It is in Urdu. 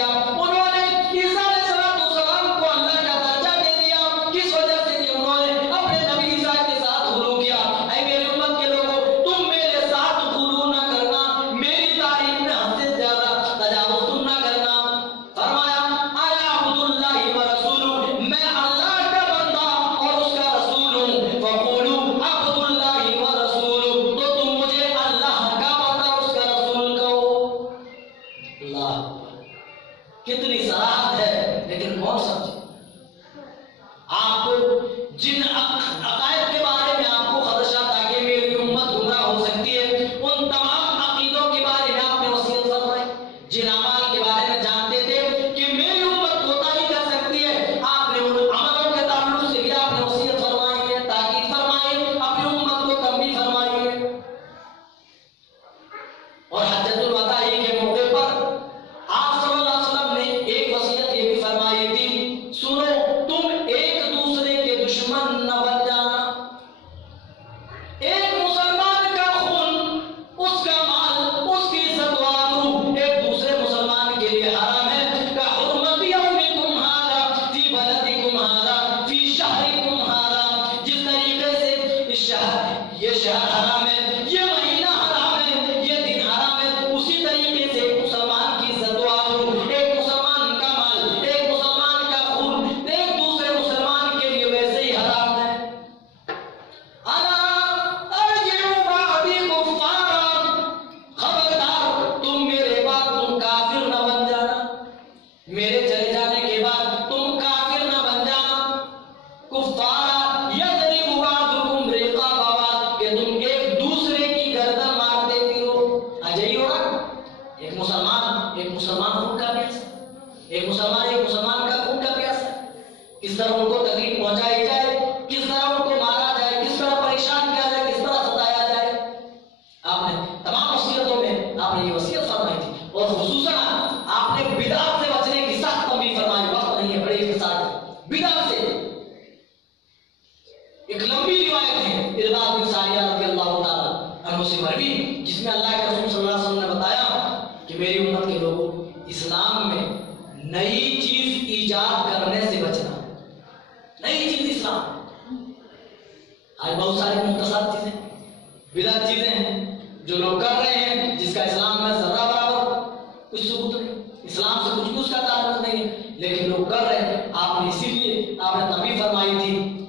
انہوں نے عیسیٰ علیہ السلام کو اللہ کا درجہ دے دیا، کس وجہ سے کہ انہوں نے اپنے نبی عیسیٰ کے ساتھ غلو کیا۔ اے میری امت کے لوگوں، تم میرے ساتھ غلو نہ کرنا، میری تعریف میں حد سے زیادہ تجاوز تم نہ کرنا۔ فرمایا انا عبد اللہ و رسولہ، میں اللہ کا بندہ اور اس کا رسول ہوں۔ فقولوا عبد اللہ و رسولہ، تو تم مجھے اللہ کا بندہ اور اس کا رسول کہو۔ اللہ کتنی صراحت ہے، لیکن کون سمجھے؟ آپ کو جن عقائد کے بارے میں آپ کو خدشہ تھا کہ میری امت گمراہ ہو سکتی ہے، ان تمام عقیدوں کے بارے میں آپ نے وصیت فرمائی۔ جن اعمال کے بارے میں جانتے تھے کہ میری امت کوتاہی کر سکتی ہے، آپ نے ان عملوں کے تعلق سے بھی آپ نے وصیت فرمائی ہے، تاکید فرمائی ہے، اپنی امت کو تنبیہ فرمائی ہے۔ اور حجۃ الوداع کے موقع پر آپ صلی اللہ علیہ وسلم نے ایک وصیت یہ بھی فرمائی تھی، سنو تم ایک دوسرے کے دشمن نہ بن جانا۔ ایک مسلمان کا خون، اس کا مال، اس کی عزت و آبرو ایک دوسرے مسلمان کے لیے حرام ہے۔ کا حرمت یومکم ھذا فی بلدکم ھذا فی شہرکم ھذا، جس طریقے سے اس شہر، یہ شہر حرام ہے، یہ مہینہ حرام ہے، یہ دن حرام ہے، اسی طریقے سے ایک مسلمان کی عزت و آبرو، ایک مسلمان کا مال، ایک مسلمان کا خون ایک دوسرے مسلمان کے لیے ویسے ہی حرام ہے۔ الا ارجع بعدی کفارا، خبردار تم میرے بعد تم کافر نہ بن جانا، میرے چلے جانے کے بعد تم کافر نہ بن جانا۔ کفارا یضرب بعضکم رقاب بعض، کہ تم ایک دوسرے کی گردن مارتے پھرو۔ آج یہی ہو رہا، ایک مسلمان خون کا پیاسا، ایک مسلمان کا خون کا پیاسا، کس طرح ان کو تکلیف پہنچائی جائے، کس طرح ان کو مارا جائے، کس طرح پریشان کیا جائے، کس طرح ستایا جائے۔ آپ نے تمام وصیتوں میں آپ نے یہ وصیت فرمائی تھی، اور خصوصاً آپ نے بدعت سے بچنے کی سخت تنبیہ فرمائی۔ وقت نہیں ہے، بڑے اختصار سے بدعت سے ایک لمبی روایت ہے ارباز بن ساریہ رضی اللہ تعالیٰ عنہ سے مروی، جس میں اللہ کے رسول صلی اللہ علیہ وسلم نے بتایا کہ میری امت کے لوگوں، اسلام میں نئی چیز ایجاد کرنے سے بچنا۔ نئی چیز اسلام، آج بہت ساری مختصر چیزیں، بدعت چیزیں ہیں جو لوگ کر رہے ہیں، جس کا اسلام میں ذرہ برابر کچھ ثبوت نہیں، اسلام سے کچھ بھی اس کا تعلق نہیں ہے، لیکن لوگ کر رہے ہیں۔ آپ نے اسی لیے آپ نے تنبیہ فرمائی تھی